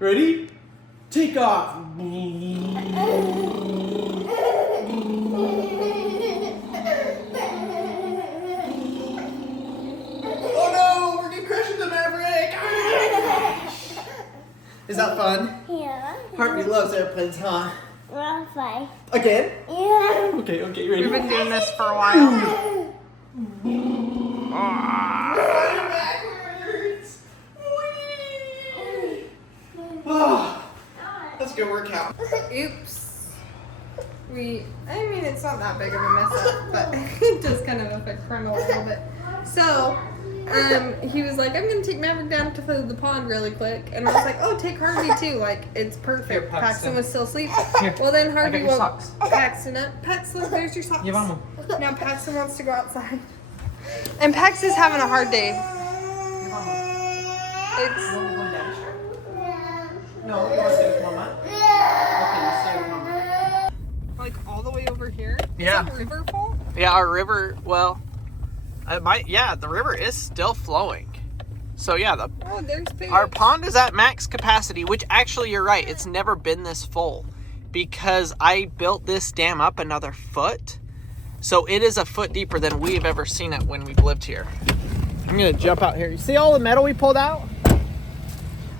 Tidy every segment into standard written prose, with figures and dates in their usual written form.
Ready? Take off. Oh no, we're gonna crash into Maverick. Is that fun? Yeah. Heartbeat loves airplanes, huh? Right. Again? Yeah. Okay, ready? We've been doing this for a while. Flying backwards. Whee! Oh, that's a good workout. Oops. I mean, it's not that big of a mess up, but it does kind of affect Colonel a little bit. So, he was like, I'm going to take Maverick down to the pond really quick. And I was like, oh, take Harvey too. Like, it's perfect. Here, Paxton was still asleep. Here, Well, then I Harvey got your woke socks. Paxton up. Paxton, there's your socks. Yeah, vamos. Now Paxton wants to go outside. And Pax is having a hard day. It's... No, you want to stay with Mama? Okay, you stay with Mama. like all the way over here. Yeah. Is that river full? Yeah, our river, well, the river is still flowing. So yeah, Oh, there's fish. our pond is at max capacity, which actually you're right, it's never been this full because I built this dam up another foot. So it is a foot deeper than we've ever seen it when we've lived here. I'm gonna jump out here. You see all the metal we pulled out?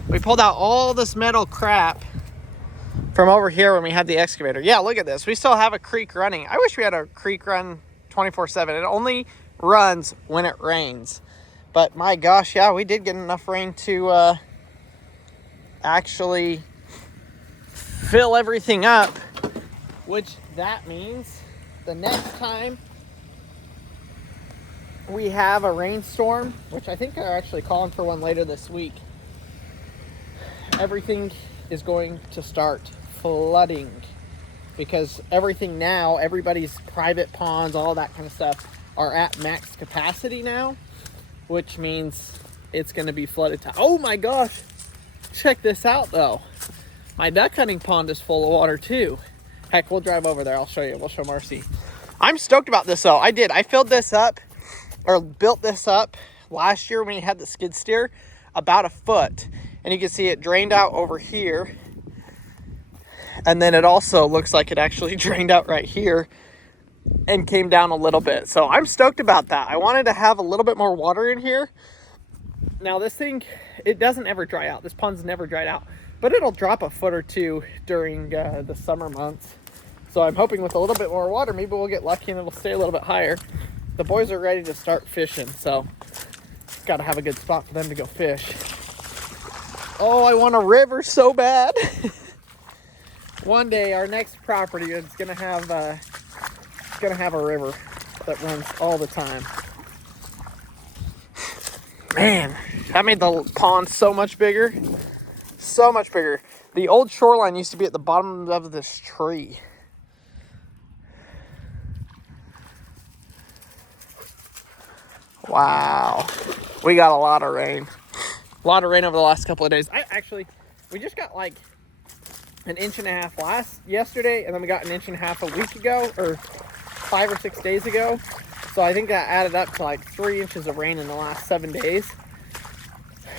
We pulled out all this metal crap from over here when we had the excavator. Yeah, look at this. We still have a creek running. I wish we had a creek run 24/7. It only runs when it rains. But my gosh, yeah, we did get enough rain to actually fill everything up, which that means the next time we have a rainstorm, which I think they're actually calling for one later this week, everything is going to start flooding because everything now, everybody's private ponds, all that kind of stuff are at max capacity now, which means it's going to be flooded to, oh my gosh, check this out though. My duck hunting pond is full of water too. Heck, we'll drive over there. I'll show you. We'll show Marcy. I'm stoked about this though. I filled this up or built this up last year when we had the skid steer about a foot. And you can see it drained out over here. And then it also looks like it actually drained out right here and came down a little bit. So I'm stoked about that. I wanted to have a little bit more water in here. Now this thing, it doesn't ever dry out. This pond's never dried out, but it'll drop a foot or two during the summer months. So I'm hoping with a little bit more water, maybe we'll get lucky and it'll stay a little bit higher. The boys are ready to start fishing, so got to have a good spot for them to go fish. Oh, I want a river so bad. One day, our next property is gonna have a river that runs all the time. Man, that made the pond so much bigger. So much bigger. The old shoreline used to be at the bottom of this tree. Wow. We got a lot of rain. A lot of rain over the last couple of days. We just got like an inch and a half yesterday, and then we got an inch and a half a week ago, or 5 or 6 days ago. So I think that added up to like 3 inches of rain in the last 7 days.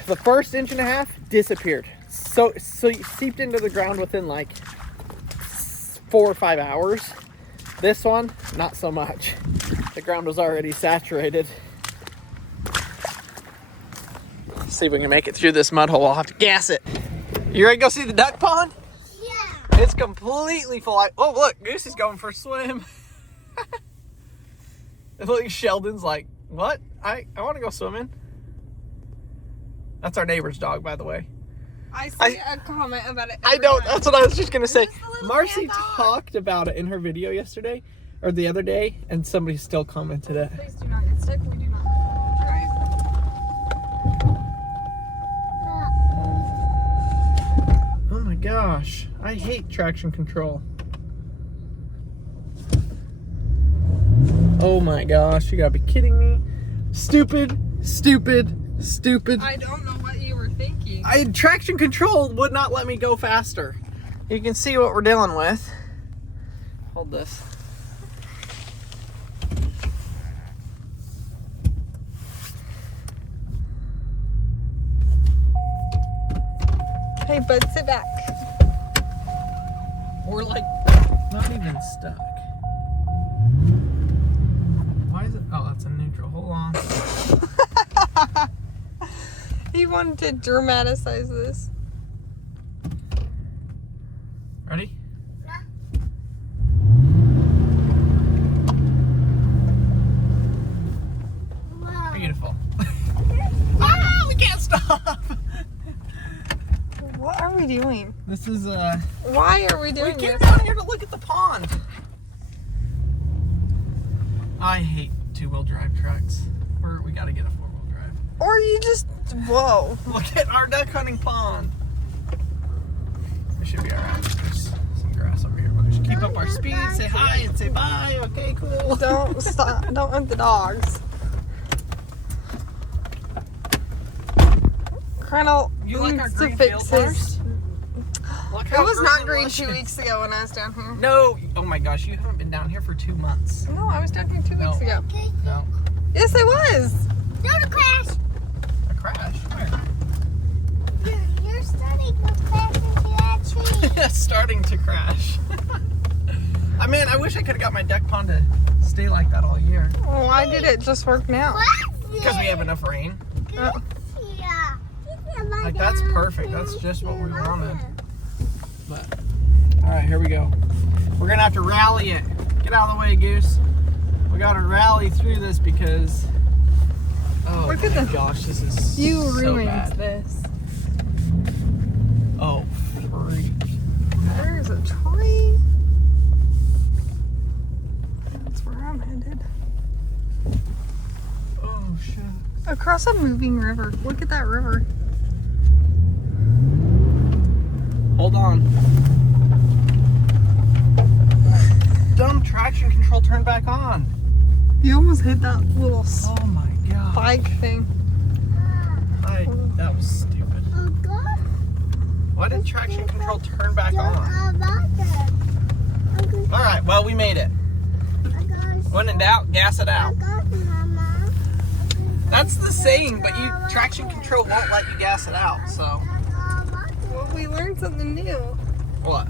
The first inch and a half disappeared. So it seeped into the ground within like 4 or 5 hours. This one, not so much. The ground was already saturated. See if we can make it through this mud hole. I'll have to gas it. You ready to go see the duck pond? Yeah. It's completely full. Oh, look, Goosey's going for a swim. Look, Sheldon's like, what? I want to go swimming. That's our neighbor's dog, by the way. I see a comment about it. I don't. That's what I was just going to say. Who's the little Marcy cat dog? talked about it in her video yesterday, or the other day, and somebody still commented it. Please do not get stuck. We do not drive. Oh my gosh. I hate traction control. Oh my gosh. You gotta be kidding me. Stupid. I don't know what you were thinking. Traction control would not let me go faster. You can see what we're dealing with. Hold this. Hey, Okay, bud, sit back. We're like not even stuck. Why is it? Oh, that's a neutral. Hold on. He wanted to dramatize this. Ready? Wow. Beautiful. Ah, we can't stop. What are we doing? This is Why are we we doing came this? down here to look at the pond. I hate two-wheel drive trucks. We gotta get a four-wheel drive. Or you just, whoa. Look at our duck hunting pond. We should be alright. There's some grass over here. We should keep up our speed, say hi and say bye. Okay, cool. Don't stop. Don't let the dogs. Colonel You like our needs to green fix field his. flowers? Look It how was not and green lush 2 it- weeks ago when I was down here. No. Oh my gosh, you haven't been down here for 2 months. No, I was down here 2 weeks ago. Okay. No. Yes, I was. Don't crash. A crash? Where? You're starting to crash into that tree. Starting to crash. I mean, I wish I could have got my duck pond to stay like that all year. Why did it just work now? Because we have enough rain. Yeah. Like, that's perfect. That's just what we wanted. But, all right, here we go. We're going to have to rally it. Get out of the way, Goose. We got to rally through this because, oh Look at my the- gosh, this is You so ruined bad. this. Oh, freak. There's a tree. That's where I'm headed. Oh, shit. Across a moving river. Look at that river. Hold on. Dumb traction control turned back on. You almost hit that little Oh my god. spike thing. That was stupid. Why did traction control turn back on? Alright, well, we made it. When in doubt, gas it out. That's the saying, but traction control won't let you gas it out, so. Well, we learned something new. What?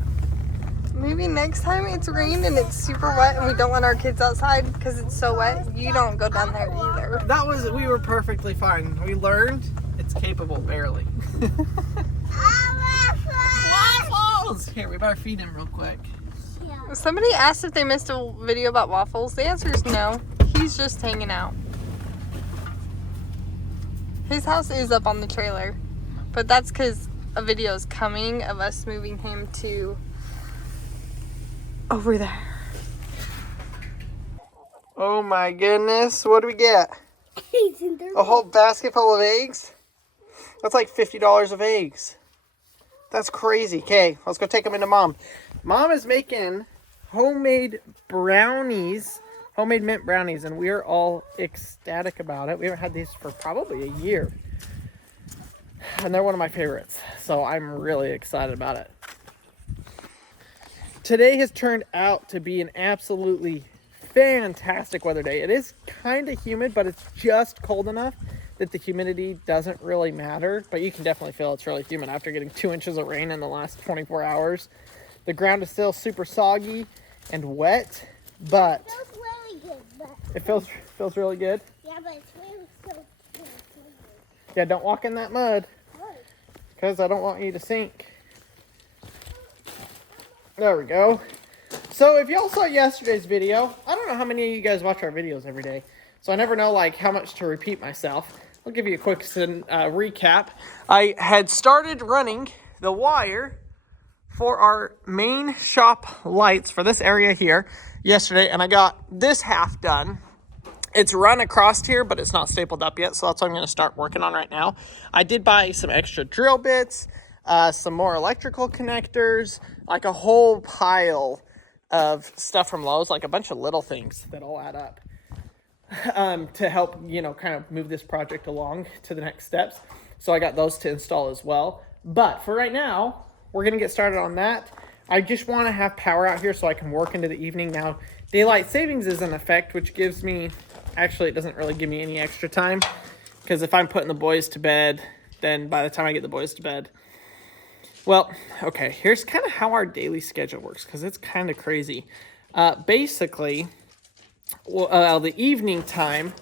Maybe next time it's rained and it's super wet and we don't let our kids outside because it's so wet, you don't go down there either. We were perfectly fine. We learned it's capable, barely. Waffles! Here, we better feed him real quick. Somebody asked if they missed a video about waffles. The answer is no. He's just hanging out. His house is up on the trailer, but that's because a video is coming of us moving him to over there. Oh my goodness, what do we get? A whole basket full of eggs? That's like $50 of eggs. That's crazy. Okay, let's go take them into Mom. Mom is making homemade brownies, homemade mint brownies, and we are all ecstatic about it. We haven't had these for probably a year. And they're one of my favorites, so I'm really excited about it. Today has turned out to be an absolutely fantastic weather day. It is kind of humid, but it's just cold enough that the humidity doesn't really matter, but you can definitely feel it's really humid after getting 2 inches of rain in the last 24 hours. The ground is still super soggy and wet, but really good, but it feels really good. yeah, but it's really so good. Yeah, don't walk in that mud because I don't want you to sink. There we go. So if y'all saw yesterday's video, I don't know how many of you guys watch our videos every day, so I never know like how much to repeat myself. I'll give you a quick recap. I had started running the wire for our main shop lights for this area here yesterday, and I got this half done. It's run across here, but it's not stapled up yet, so that's what I'm going to start working on right now. I did buy some extra drill bits, some more electrical connectors, like a whole pile of stuff from Lowe's, like a bunch of little things that all add up to help, you know, kind of move this project along to the next steps. So I got those to install as well. But for right now, we're going to get started on that. I just want to have power out here so I can work into the evening. Now, daylight savings is in effect, which gives me, actually it doesn't really give me any extra time, because if I'm putting the boys to bed, then by the time I get the boys to bed, Well, okay, here's kind of how our daily schedule works, because it's kind of crazy. Basically, the evening time,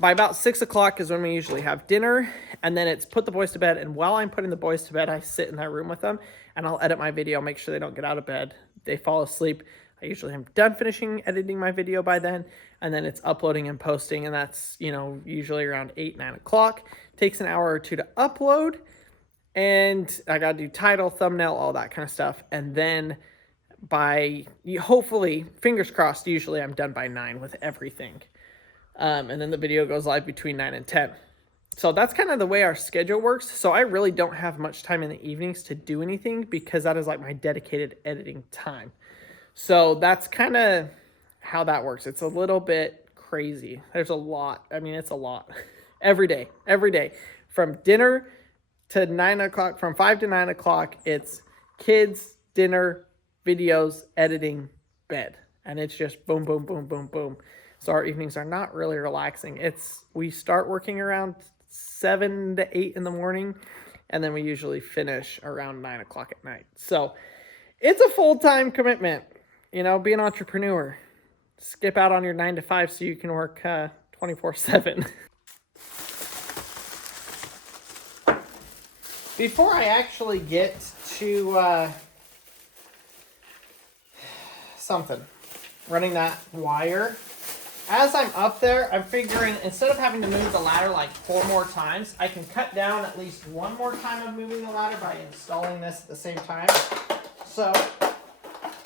by about 6 o'clock is when we usually have dinner, and then it's put the boys to bed, and while I'm putting the boys to bed, I sit in that room with them, and I'll edit my video, make sure they don't get out of bed. They fall asleep. I usually am done finishing editing my video by then, and then it's uploading and posting, and that's, you know, usually around 8, 9 o'clock. Takes an hour or two to upload, and I gotta do title, thumbnail, all that kind of stuff, and then by, hopefully, fingers crossed, usually I'm done by 9 with everything. And then the video goes live between 9 and 10. So that's kind of the way our schedule works. So I really don't have much time in the evenings to do anything, because that is like my dedicated editing time. So that's kind of how that works. It's a little bit crazy. There's a lot. I mean, it's a lot. Every day. From dinner to 9 o'clock, from 5 to 9 o'clock, it's kids, dinner, videos, editing, bed. And it's just boom, boom, boom, boom, boom. So our evenings are not really relaxing. We start working around 7 to 8 in the morning, and then we usually finish around 9 o'clock at night. So it's a full-time commitment, you know, be an entrepreneur. Skip out on your 9 to 5 so you can work 24/7. Before I actually get to running that wire, as I'm up there, I'm figuring instead of having to move the ladder like 4 more times, I can cut down at least 1 more time of moving the ladder by installing this at the same time. So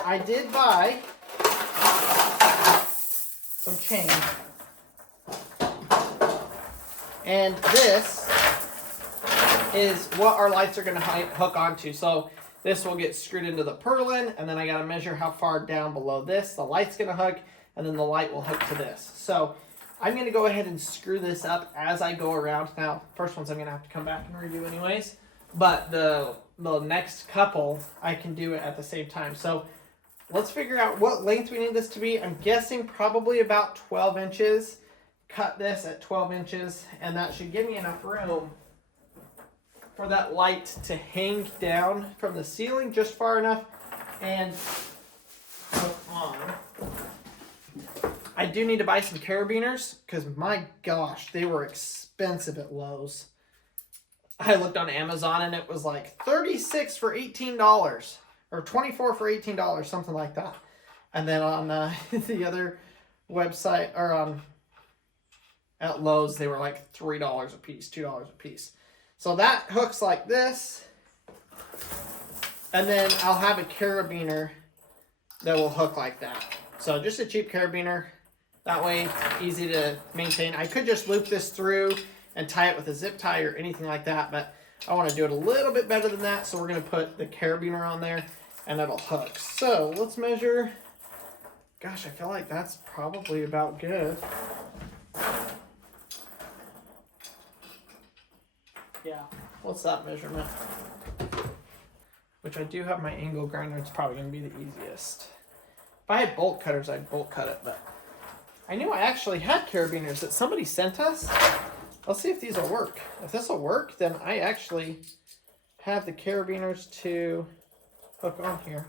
I did buy some chain, and this is what our lights are going to hook onto. So this will get screwed into the purlin, and then I got to measure how far down below this the light's going to hook, and then the light will hook to this. So I'm going to go ahead and screw this up as I go around. Now, first ones I'm going to have to come back and redo anyways, but the next couple I can do it at the same time. So let's figure out what length we need this to be. I'm guessing probably about 12 inches. Cut this at 12 inches, and that should give me enough room for that light to hang down from the ceiling just far enough and hook on. I do need to buy some carabiners, because my gosh, they were expensive at Lowe's. I looked on Amazon and it was like $36 for $18 or $24 for $18, something like that. And then on the other website, or at Lowe's, they were like $3 a piece, $2 a piece. So that hooks like this, and then I'll have a carabiner that will hook like that. So just a cheap carabiner, that way easy to maintain. I could just loop this through and tie it with a zip tie or anything like that, but I want to do it a little bit better than that, so we're going to put the carabiner on there and it'll hook. So let's measure. Gosh, I feel like that's probably about good. Yeah, what's that measurement? Which I do have my angle grinder, it's probably going to be the easiest. If I had bolt cutters, I'd bolt cut it, but I knew I actually had carabiners that somebody sent us. Let's see if these will work. If this will work, then I actually have the carabiners to hook on here.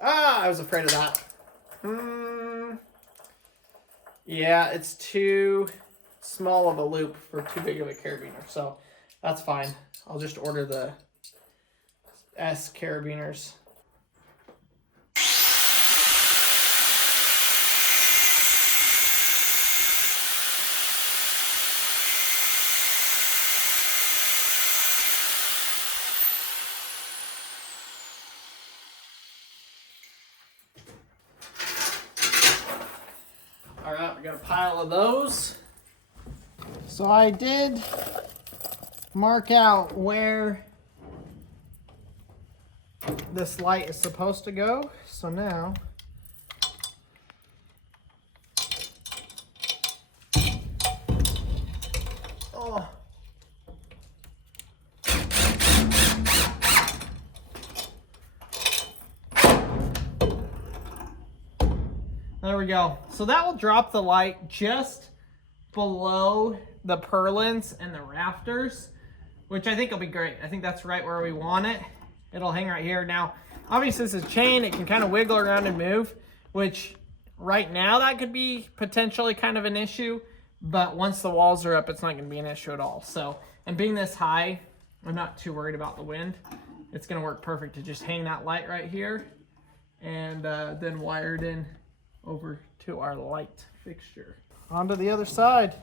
I was afraid of that. Yeah, it's too small of a loop for too big of a carabiner, so that's fine. I'll just order the S carabiners. All right, we got a pile of those. So I did mark out where this light is supposed to go. So now there we go. So that will drop the light just below the purlins and the rafters. which I think will be great. I think that's right where we want it. It'll hang right here. Now, obviously this is chain. It can kind of wiggle around and move, which right now that could be potentially kind of an issue, but once the walls are up, it's not going to be an issue at all. So, and being this high, I'm not too worried about the wind. It's going to work perfect to just hang that light right here and then wire it in over to our light fixture. On to the other side.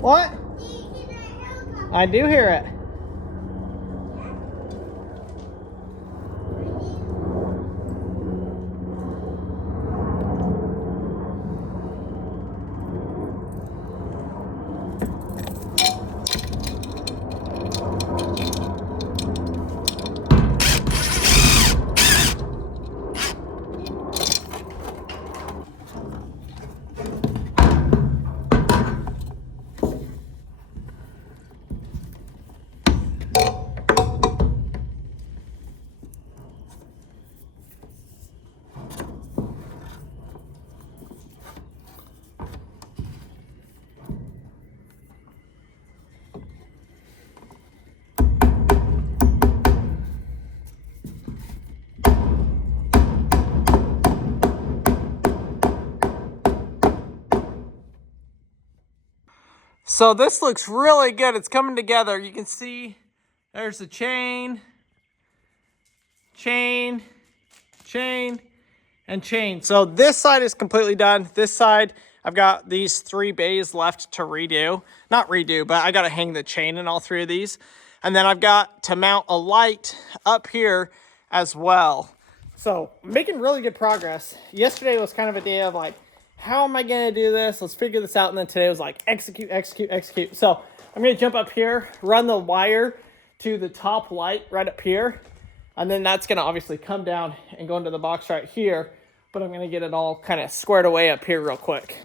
What? I do hear it. So this looks really good. It's coming together. You can see there's the chain, chain, chain, and chain. So this side is completely done. This side, I've got these 3 bays left to redo. Not redo, but I got to hang the chain in all 3 of these. And then I've got to mount a light up here as well. So making really good progress. Yesterday was kind of a day of like, how am I going to do this? Let's figure this out. And then today was like, execute, execute, execute. So I'm going to jump up here, run the wire to the top light right up here. And then that's going to obviously come down and go into the box right here. But I'm going to get it all kind of squared away up here real quick.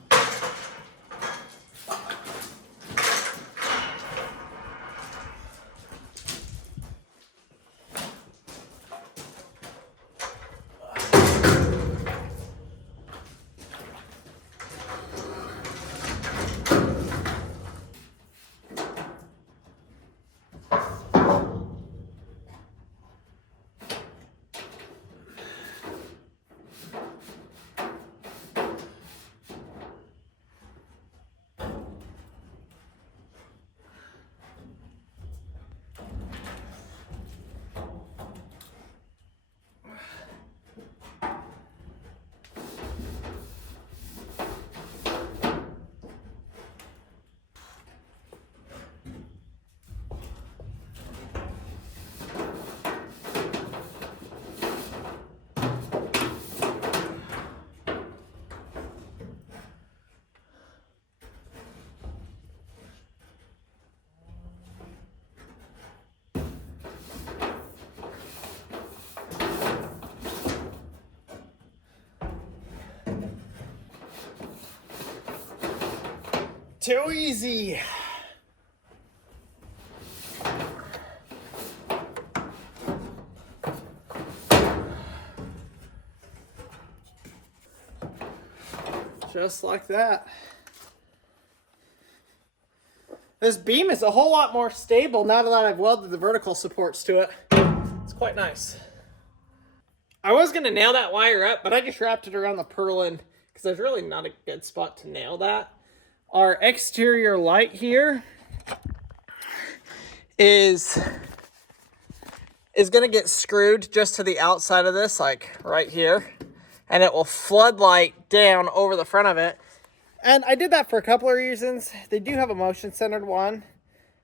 Too easy. Just like that. This beam is a whole lot more stable now that I've welded the vertical supports to it. It's quite nice. I was going to nail that wire up, but I just wrapped it around the purlin because there's really not a good spot to nail that. Our exterior light here is going to get screwed just to the outside of this, like right here. And it will floodlight down over the front of it. And I did that for a couple of reasons. They do have a motion-centered one.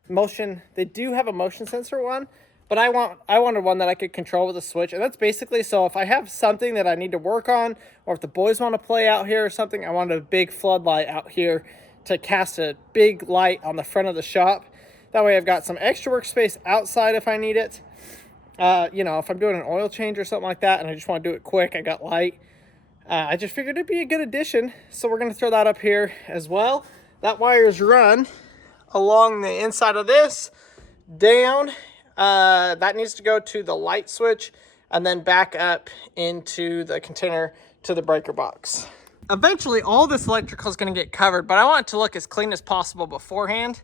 They do have a motion sensor one. But I wanted one that I could control with a switch. And that's basically, so if I have something that I need to work on, or if the boys want to play out here or something, I wanted a big floodlight out here to cast a big light on the front of the shop. That way I've got some extra workspace outside if I need it. You know, if I'm doing an oil change or something like that and I just want to do it quick, I got light. I just figured it'd be a good addition. So we're going to throw that up here as well. That wire is run along the inside of this, down. That needs to go to the light switch and then back up into the container to the breaker box. Eventually, all this electrical is going to get covered, but I want it to look as clean as possible beforehand.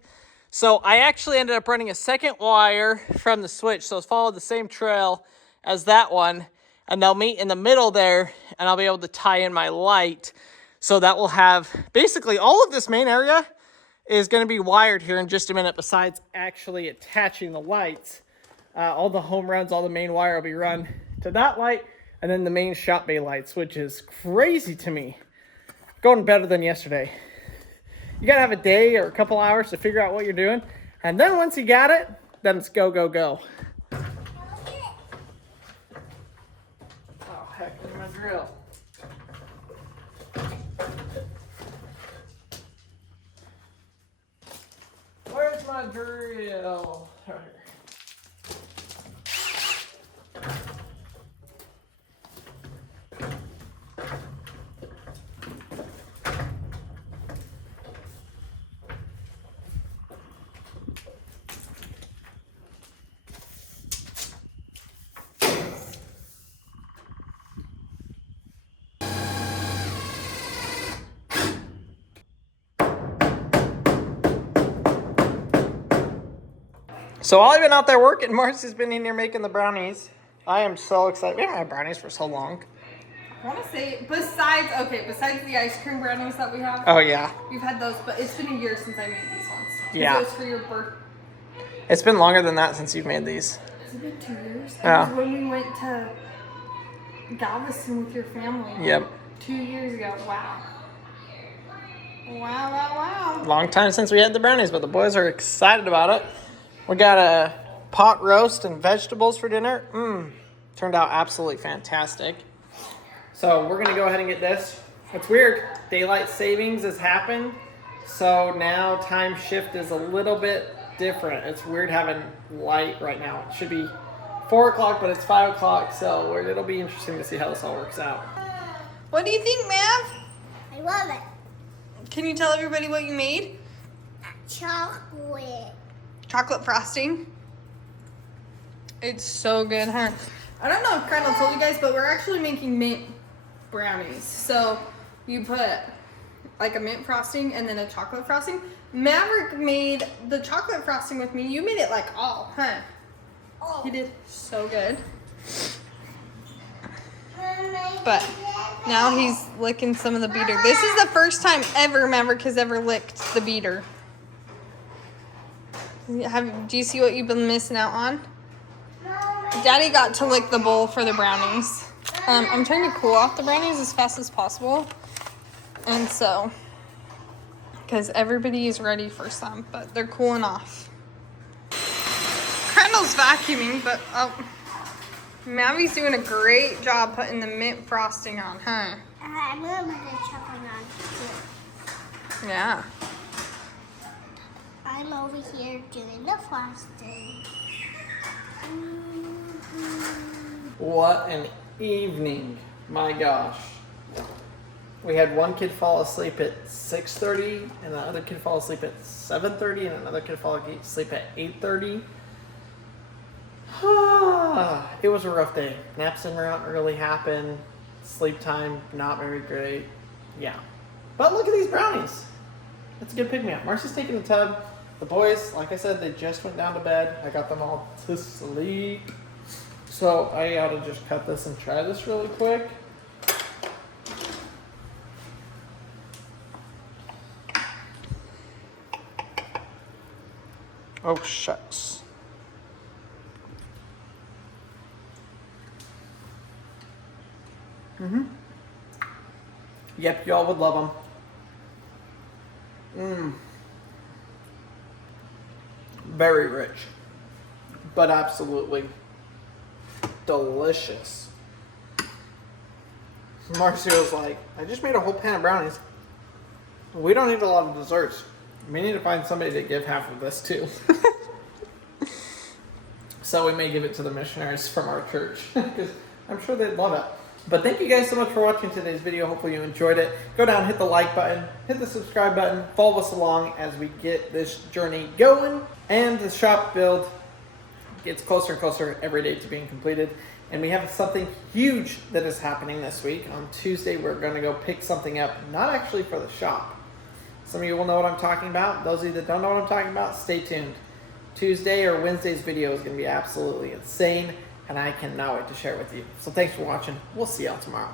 So I actually ended up running a second wire from the switch, so it's followed the same trail as that one, and they'll meet in the middle there, and I'll be able to tie in my light. So that will have basically all of this main area is going to be wired here in just a minute, besides actually attaching the lights. All the home runs, all the main wire will be run to that light, and then the main shop bay lights, which is crazy to me. Going better than yesterday. You gotta have a day or a couple hours to figure out what you're doing, and then once you got it, then it's go, go, go. Oh, heck, where's my drill? Where's my drill? Right here. So while I've been out there working, Marcy's been in here making the brownies. I am so excited. We haven't had brownies for so long. I want to say, besides the ice cream brownies that we have. Oh, yeah. We've had those, but it's been a year since I made these ones. Yeah. It was for your birthday. It's been longer than that since you've made these. Has it been 2 years? Yeah. It was when we went to Galveston with your family. Yep. 2 years ago. Wow. Wow. Long time since we had the brownies, but the boys are excited about it. We got a pot roast and vegetables for dinner. Turned out absolutely fantastic. So we're going to go ahead and get this. It's weird. Daylight savings has happened. So now time shift is a little bit different. It's weird having light right now. It should be 4 o'clock, but it's 5 o'clock. So it'll be interesting to see how this all works out. What do you think, Mav? I love it. Can you tell everybody what you made? Chocolate. Chocolate frosting. It's so good, huh? I don't know if Crandall told you guys, but we're actually making mint brownies. So you put like a mint frosting and then a chocolate frosting. Maverick made the chocolate frosting with me. You made it like all, huh? Oh. He did so good. But now he's licking some of the beater. This is the first time ever Maverick has ever licked the beater. Do you see what you've been missing out on? Daddy got to lick the bowl for the brownies. I'm trying to cool off the brownies as fast as possible. And so, because everybody is ready for some, but they're cooling off. Crandall's vacuuming, but Mavi's doing a great job putting the mint frosting on, huh? I'm going to put the chocolate on too. Yeah. I'm over here doing the frosting. What an evening. My gosh. We had one kid fall asleep at 6:30 and the other kid fall asleep at 7:30 and another kid fall asleep at 8:30. It was a rough day. Naps didn't really happen. Sleep time, not very great. Yeah. But look at these brownies. That's a good pick-me-up. Marcy's taking the tub. The boys, like I said, they just went down to bed. I got them all to sleep. So I ought to just cut this and try this really quick. Oh, shucks. Yep, y'all would love them. Very rich, but absolutely delicious. Marcy was like, I just made a whole pan of brownies. We don't eat a lot of desserts. We need to find somebody to give half of this to. So we may give it to the missionaries from our church, because I'm sure they'd love it. But thank you guys so much for watching today's video. Hopefully you enjoyed it. Go down, hit the like button, hit the subscribe button, follow us along as we get this journey going. And the shop build gets closer and closer every day to being completed. And we have something huge that is happening this week. On Tuesday, we're going to go pick something up, not actually for the shop. Some of you will know what I'm talking about. Those of you that don't know what I'm talking about, stay tuned. Tuesday or Wednesday's video is going to be absolutely insane, and I cannot wait to share it with you. So thanks for watching. We'll see y'all tomorrow.